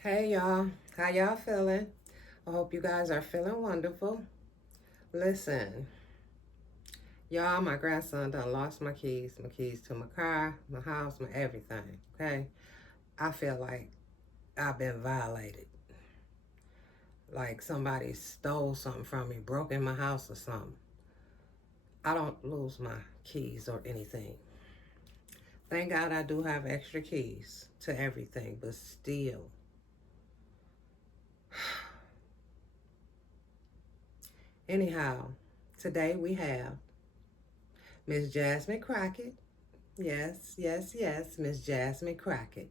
Hey y'all, how y'all feeling? I hope you guys are feeling wonderful. Listen, y'all, my grandson done lost my keys to my car, my house, my everything. Okay, I feel like I've been violated, like somebody stole something from me, broke in my house or something. I don't lose my keys or anything. Thank God I do have extra keys to everything, but still. Anyhow, today we have Miss Jasmine Crockett. Yes, yes, yes, Miss Jasmine Crockett.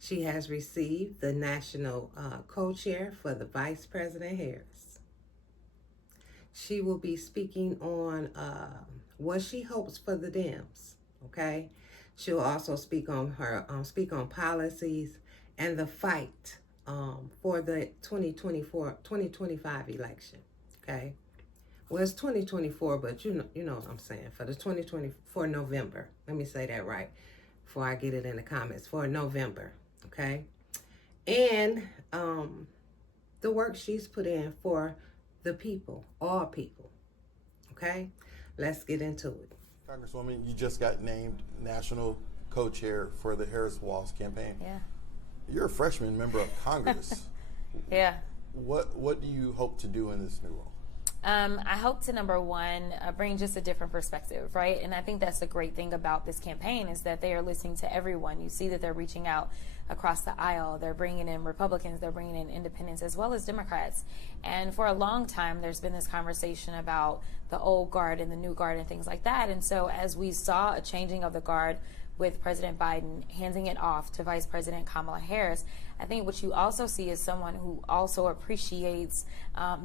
She has received the national co-chair for the Vice President Harris. She will be speaking on what she hopes for the Dems. Okay, she'll also speak on policies and the fight for the 2025 election. Okay, well, it's 2024, but you know what I'm saying. For the 2024 November. Let me say that right before I get it in the comments. For November, okay? And the work she's put in for the people, all people, okay? Let's get into it. Congresswoman, you just got named national co-chair for the Harris Walls campaign. Yeah. You're a freshman member of Congress. Yeah. What do you hope to do in this new role? I hope to, number one, bring just a different perspective, right? And I think that's the great thing about this campaign is that they are listening to everyone. You see that they're reaching out across the aisle. They're bringing in Republicans, they're bringing in independents, as well as Democrats. And for a long time, there's been this conversation about the old guard and the new guard and things like that. And so as we saw a changing of the guard with President Biden handing it off to Vice President Kamala Harris, I think what you also see is someone who also appreciates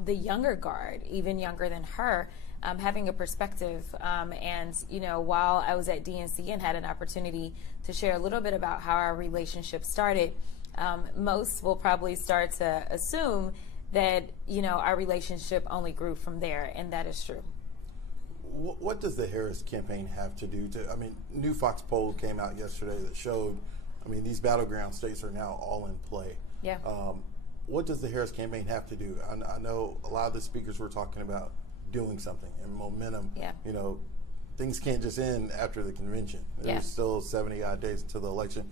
the younger guard, even younger than her, having a perspective. And, you know, while I was at DNC and had an opportunity to share a little bit about how our relationship started, most will probably start to assume that, you know, our relationship only grew from there, and that is true. What does the Harris campaign have to do to, new Fox poll came out yesterday that showed, these battleground states are now all in play. Yeah. What does the Harris campaign have to do? I know a lot of the speakers were talking about doing something and momentum. Yeah. You know, things can't just end after the convention. There's Yeah. still 70 odd days to the election.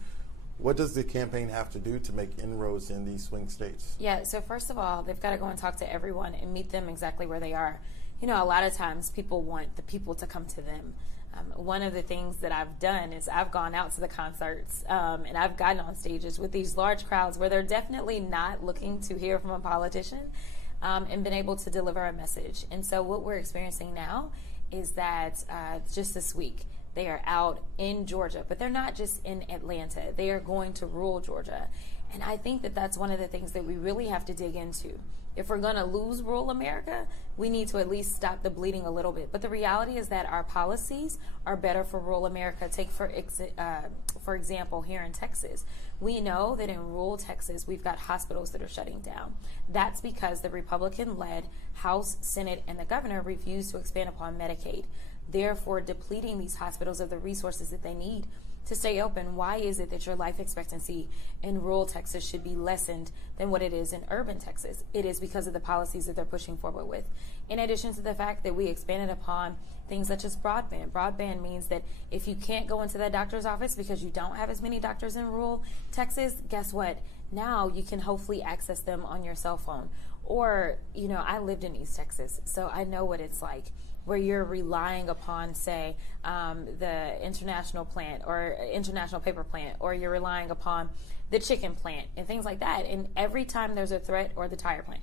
What does the campaign have to do to make inroads in these swing states? Yeah, so first of all, they've got to go and talk to everyone and meet them exactly where they are. You know, a lot of times people want the people to come to them. One of the things that I've done is I've gone out to the concerts and I've gotten on stages with these large crowds where they're definitely not looking to hear from a politician and been able to deliver a message. And so what we're experiencing now is that just this week, they are out in Georgia, but they're not just in Atlanta. They are going to rural Georgia. And I think that that's one of the things that we really have to dig into. If we're going to lose rural America, we need to at least stop the bleeding a little bit. But the reality is that our policies are better for rural America. Take, for example, here in Texas. We know that in rural Texas, we've got hospitals that are shutting down. That's because the Republican-led House, Senate, and the governor refused to expand upon Medicaid, therefore depleting these hospitals of the resources that they need to stay open. Why is it that your life expectancy in rural Texas should be lessened than what it is in urban Texas? It is because of the policies that they're pushing forward with. In addition to the fact that we expanded upon things such as broadband. Broadband means that if you can't go into that doctor's office because you don't have as many doctors in rural Texas, guess what? Now you can hopefully access them on your cell phone. Or, you know, I lived in East Texas, so I know what it's like, where you're relying upon, say, the international plant or international paper plant, or you're relying upon the chicken plant and things like that. And every time there's a threat, or the tire plant,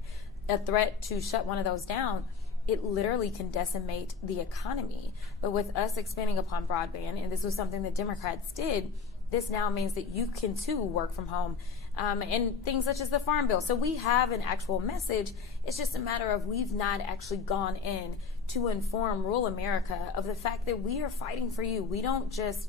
a threat to shut one of those down, it literally can decimate the economy. But with us expanding upon broadband, and this was something that Democrats did, this now means that you can too work from home. And things such as the Farm Bill. So we have an actual message. It's just a matter of we've not actually gone in to inform rural America of the fact that we are fighting for you. We don't just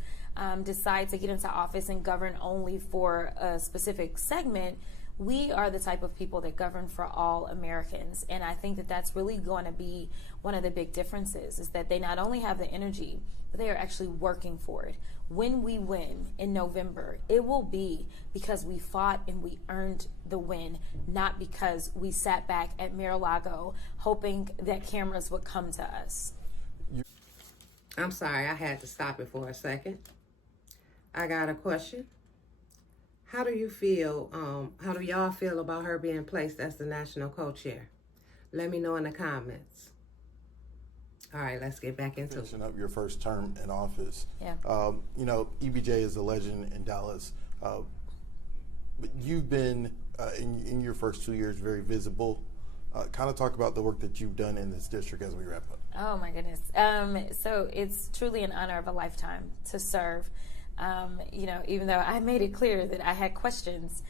decide to get into office and govern only for a specific segment. We are the type of people that govern for all Americans. And I think that that's really going to be one of the big differences, is that they not only have the energy, but they are actually working for it. When we win in November, it will be because we fought and we earned the win, not because we sat back at Mar-a-Lago hoping that cameras would come to us. I'm sorry, I had to stop it for a second. I got a question. How do you feel, how do y'all feel about her being placed as the national co-chair? Let me know in the comments. All right, let's get back into it. Finishing up your first term in office. Yeah. You know, EBJ is a legend in Dallas. But you've been, in your first 2 years, very visible. Kind of talk about the work that you've done in this district as we wrap up. Oh, my goodness. So it's truly an honor of a lifetime to serve. You know, even though I made it clear that I had questions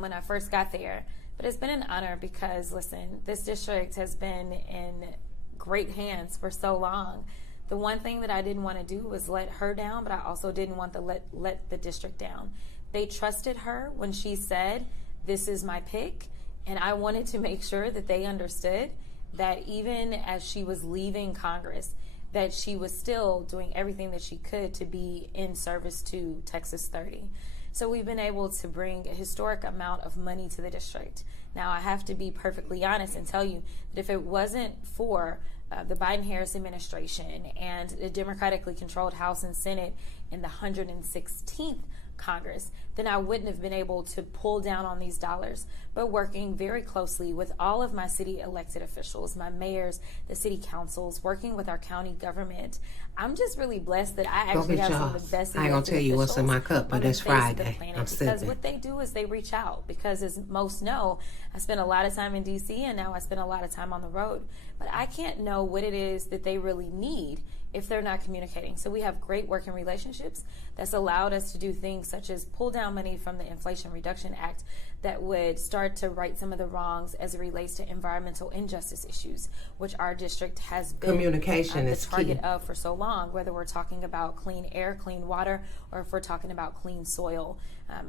when I first got there. But it's been an honor because, listen, this district has been in great hands for so long. The one thing that I didn't want to do was let her down, but I also didn't want to let the district down. They trusted her when she said, "This is my pick," and I wanted to make sure that they understood that even as she was leaving Congress, that she was still doing everything that she could to be in service to Texas 30. So we've been able to bring a historic amount of money to the district. Now, I have to be perfectly honest and tell you that if it wasn't for the Biden-Harris administration and the democratically controlled House and Senate in the 116th Congress, then I wouldn't have been able to pull down on these dollars. But working very closely with all of my city elected officials, my mayors, the city councils, working with our county government, I'm just really blessed that I actually have some of the best. I ain't gonna tell you what's in my cup, but it's Friday. I'm sipping. Because what they do is they reach out. Because as most know, I spent a lot of time in DC and now I spend a lot of time on the road. But I can't know what it is that they really need if they're not communicating. So we have great working relationships that's allowed us to do things such as pull down money from the Inflation Reduction Act that would start to right some of the wrongs as it relates to environmental injustice issues, which our district has been communication the target of for so long, whether we're talking about clean air, clean water, or if we're talking about clean soil.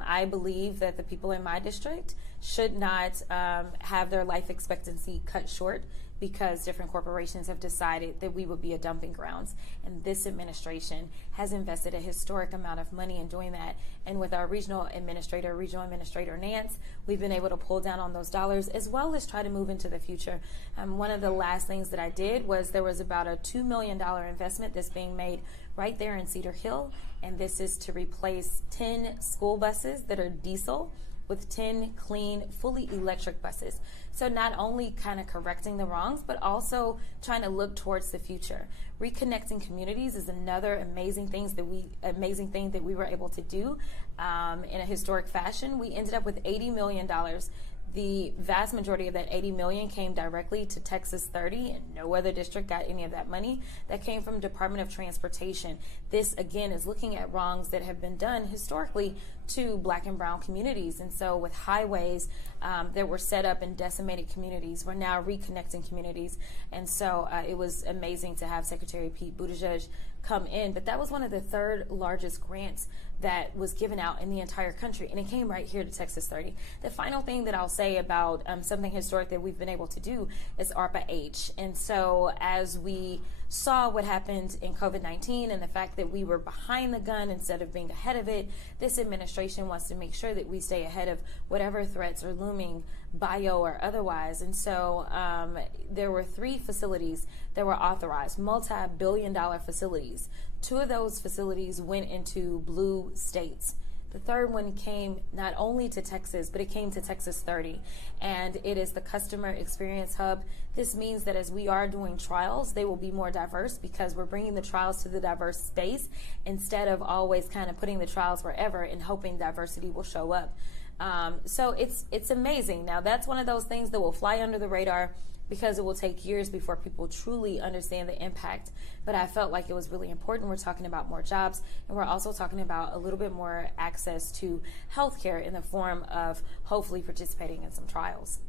I believe that the people in my district should not have their life expectancy cut short because different corporations have decided that we would be a dumping grounds. And this administration has invested a historic amount of money in doing that. And with our regional administrator Nance, we've been able to pull down on those dollars as well as try to move into the future. One of the last things that I did was there was about a $2 million investment that's being made right there in Cedar Hill. And this is to replace 10 school buses that are diesel with 10 clean, fully electric buses. So not only kind of correcting the wrongs, but also trying to look towards the future. Reconnecting communities is another amazing thing that we were able to do in a historic fashion. We ended up with $80 million. The vast majority of that $80 million came directly to Texas 30, and no other district got any of that money. That came from Department of Transportation. This, again, is looking at wrongs that have been done historically to Black and brown communities. And so with highways that were set up in decimated communities, we're now reconnecting communities. And so it was amazing to have Secretary Pete Buttigieg come in. But that was one of the third largest grants that was given out in the entire country, and it came right here to Texas 30. The final thing that I'll say about something historic that we've been able to do is ARPA-H. And so as we saw what happened in COVID-19 and the fact that we were behind the gun instead of being ahead of it, this administration wants to make sure that we stay ahead of whatever threats are looming, bio or otherwise. And so there were 3 facilities that were authorized, multi-billion-dollar facilities. 2 of those facilities went into blue states. The third one came not only to Texas, but it came to Texas 30, and it is the Customer Experience Hub. This means that as we are doing trials, they will be more diverse because we're bringing the trials to the diverse space instead of always kind of putting the trials wherever and hoping diversity will show up. So it's amazing. Now, that's one of those things that will fly under the radar because it will take years before people truly understand the impact. But I felt like it was really important. We're talking about more jobs, and we're also talking about a little bit more access to healthcare in the form of hopefully participating in some trials.